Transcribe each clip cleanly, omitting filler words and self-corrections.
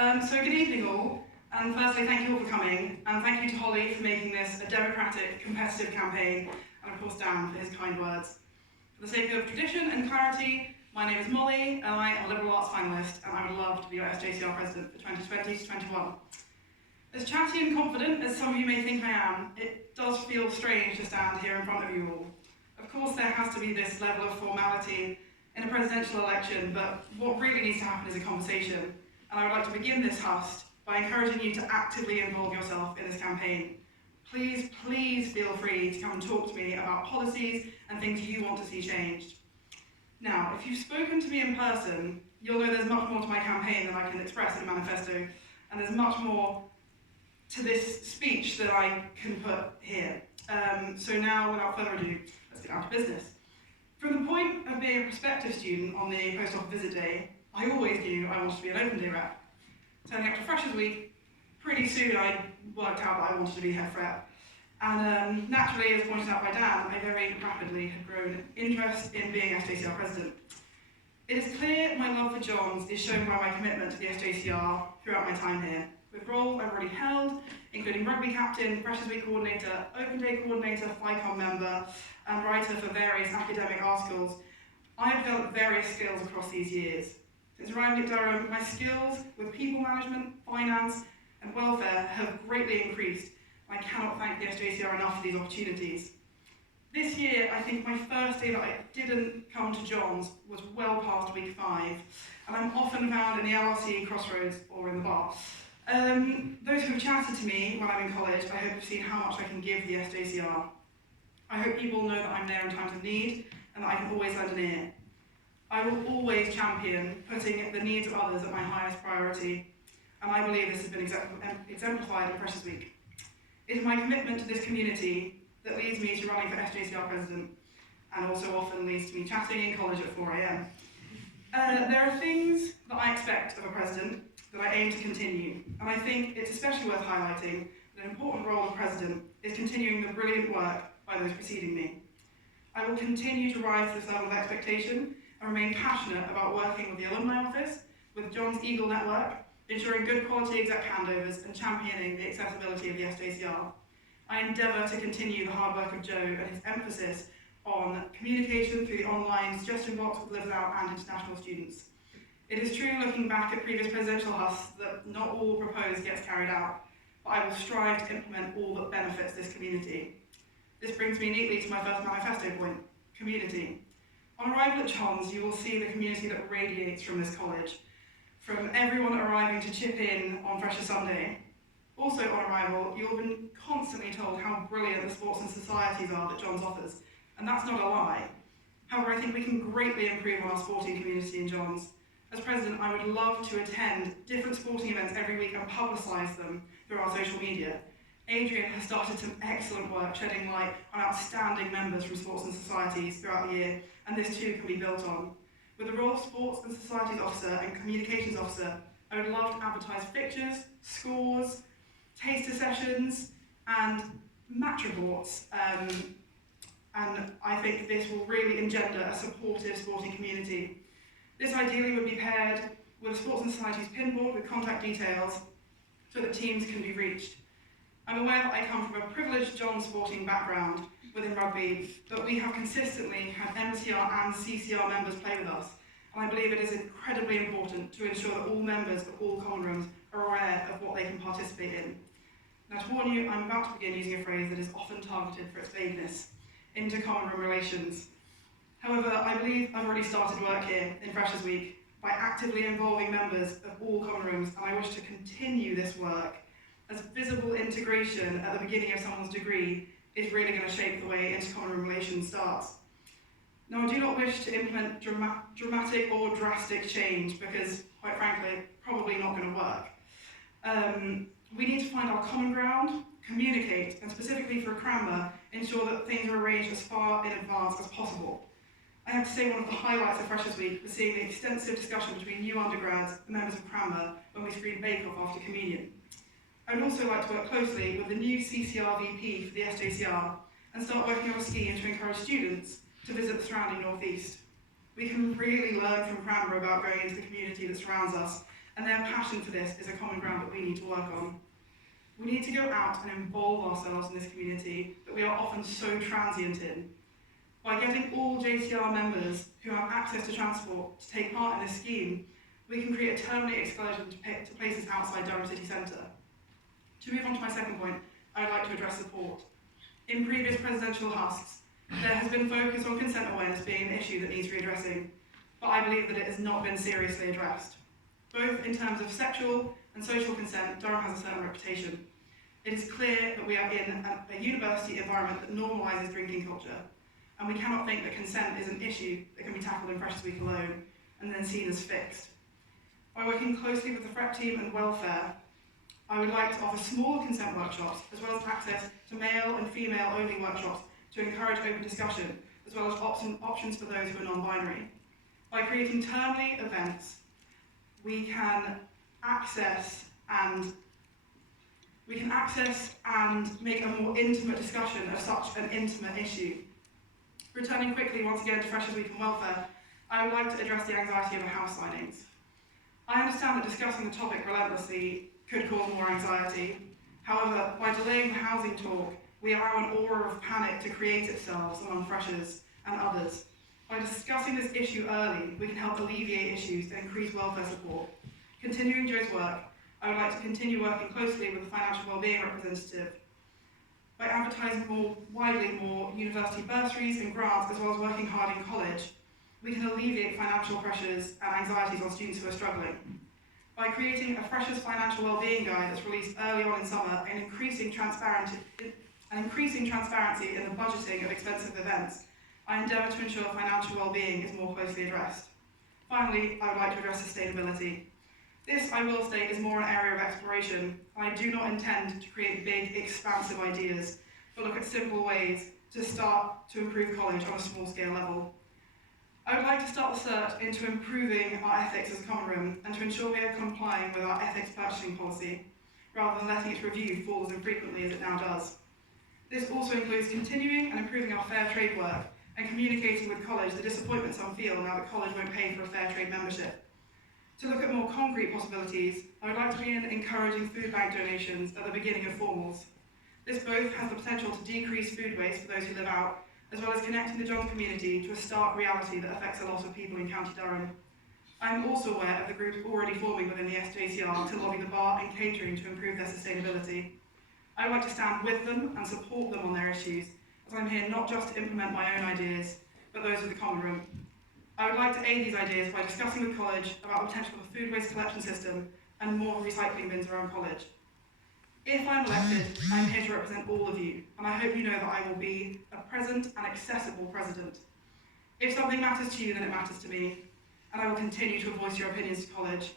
So good evening all, and firstly thank you all for coming, and thank you to Holly for making this a democratic, competitive campaign, and of course Dan for his kind words. For the sake of tradition and clarity, my name is Molly, and I am a liberal arts finalist, and I would love to be your SJCR president for 2020 to 21. As chatty and confident as some of you may think I am, it does feel strange to stand here in front of you all. Of course there has to be this level of formality in a presidential election, but what really needs to happen is a conversation. And I would like to begin this Hust by encouraging you to actively involve yourself in this campaign. Please, please feel free to come and talk to me about policies and things you want to see changed. Now, if you've spoken to me in person, you'll know there's much more to my campaign than I can express in a manifesto, and there's much more to this speech that I can put here. So now, without further ado, let's get down to business. From the point of being a prospective student on the post office visit day, I always knew I wanted to be an open day rep. Turning up to Freshers Week, pretty soon I worked out that I wanted to be head rep. And naturally, as pointed out by Dan, I very rapidly had grown interest in being SJCR president. It is clear my love for Johns is shown by my commitment to the SJCR throughout my time here, with roles I've already held, including rugby captain, Freshers Week coordinator, open day coordinator, FICOM member, and writer for various academic articles. I have developed various skills across these years. Since arriving at Durham, my skills with people management, finance, and welfare have greatly increased. I cannot thank the SJCR enough for these opportunities. This year, I think my first day that I didn't come to Johns was well past week 5, and I'm often found in the LRC crossroads or in the bar. Those who have chatted to me when I'm in college, I hope have seen how much I can give the SJCR. I hope people know that I'm there in times of need, and that I can always lend an ear. I will always champion putting the needs of others at my highest priority, and I believe this has been exemplified in Freshers Week. It is my commitment to this community that leads me to running for SJCR president, and also often leads to me chatting in college at 4 AM. There are things that I expect of a president that I aim to continue, and I think it's especially worth highlighting that an important role of president is continuing the brilliant work by those preceding me. I will continue to rise to this level of expectation and remain passionate about working with the Alumni Office, with John's Eagle Network, ensuring good quality exec handovers and championing the accessibility of the SJCR. I endeavour to continue the hard work of Joe and his emphasis on communication through the online suggestion box with Lives Out and international students. It is true, looking back at previous presidential Husts, that not all proposed gets carried out, but I will strive to implement all that benefits this community. This brings me neatly to my first manifesto point, community. On arrival at Johns, you will see the community that radiates from this college, from everyone arriving to chip in on Fresher Sunday. Also on arrival, you'll have been constantly told how brilliant the sports and societies are that Johns offers, and that's not a lie. However, I think we can greatly improve on our sporting community in Johns. As president, I would love to attend different sporting events every week and publicise them through our social media. Adrian has started some excellent work shedding light on outstanding members from sports and societies throughout the year, and this too can be built on. With the role of Sports and Societies Officer and Communications Officer, I would love to advertise fixtures, scores, taster sessions, and match reports. And I think this will really engender a supportive sporting community. This ideally would be paired with a Sports and Societies pinboard with contact details so that teams can be reached. I'm aware that I come from a privileged John sporting background within rugby, but we have consistently had MCR and CCR members play with us, and I believe it is incredibly important to ensure that all members of all common rooms are aware of what they can participate in. Now, to warn you, I'm about to begin using a phrase that is often targeted for its vagueness, inter-common room relations. However, I believe I've already started work here in Freshers Week by actively involving members of all common rooms, and I wish to continue this work, as visible integration at the beginning of someone's degree is really going to shape the way inter-common room relations starts. Now, I do not wish to implement dramatic or drastic change because, quite frankly, probably not going to work. We need to find our common ground, communicate, and specifically for Cranmer, ensure that things are arranged as far in advance as possible. I have to say one of the highlights of Freshers Week was seeing the extensive discussion between new undergrads and members of Cranmer when we screened Bake Off after communion. I would also like to work closely with the new CCR VP for the SJCR and start working on a scheme to encourage students to visit the surrounding North East. We can really learn from Cranmer about going into the community that surrounds us and their passion for this is a common ground that we need to work on. We need to go out and involve ourselves in this community that we are often so transient in. By getting all JCR members who have access to transport to take part in this scheme, we can create a terminally excursion to places outside Durham city centre. To move on to my second point, I would like to address support. In previous presidential Husts, there has been focus on consent awareness being an issue that needs readdressing, but I believe that it has not been seriously addressed. Both in terms of sexual and social consent, Durham has a certain reputation. It is clear that we are in a university environment that normalises drinking culture, and we cannot think that consent is an issue that can be tackled in Freshers Week alone and then seen as fixed. By working closely with the FREP team and welfare, I would like to offer small consent workshops, as well as access to male and female only workshops to encourage open discussion, as well as options for those who are non-binary. By creating termly events, we can access and make a more intimate discussion of such an intimate issue. Returning quickly once again to Freshers Week and welfare, I would like to address the anxiety over house signings. I understand that discussing the topic relentlessly could cause more anxiety. However, by delaying the housing talk, we allow an aura of panic to create itself among freshers and others. By discussing this issue early, we can help alleviate issues and increase welfare support. Continuing Joe's work, I would like to continue working closely with the financial wellbeing representative. By advertising more widely more university bursaries and grants, as well as working hard in college, we can alleviate financial pressures and anxieties on students who are struggling. By creating a Freshers Financial Wellbeing Guide that's released early on in summer and increasing transparency in the budgeting of expensive events, I endeavour to ensure financial wellbeing is more closely addressed. Finally, I would like to address sustainability. This, I will state, is more an area of exploration, and I do not intend to create big, expansive ideas, but look at simple ways to start to improve college on a small-scale level. I would like to start the search into improving our ethics as a common room and to ensure we are complying with our ethics purchasing policy, rather than letting its review fall as infrequently as it now does. This also includes continuing and improving our fair trade work and communicating with college the disappointment some feel now that college won't pay for a fair trade membership. To look at more concrete possibilities, I would like to begin encouraging food bank donations at the beginning of formals. This both has the potential to decrease food waste for those who live out, as well as connecting the Johns community to a stark reality that affects a lot of people in County Durham. I am also aware of the groups already forming within the SJCR to lobby the bar and catering to improve their sustainability. I would like to stand with them and support them on their issues, as I'm here not just to implement my own ideas, but those of the common room. I would like to aid these ideas by discussing with college about the potential of a food waste collection system and more recycling bins around college. If I'm elected, I'm here to represent all of you, and I hope you know that I will be a present and accessible president. If something matters to you, then it matters to me, and I will continue to voice your opinions to college.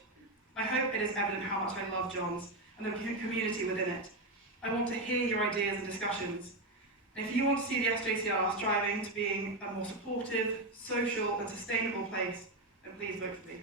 I hope it is evident how much I love Johns and the community within it. I want to hear your ideas and discussions. And if you want to see the SJCR striving to being a more supportive, social and sustainable place, then please vote for me.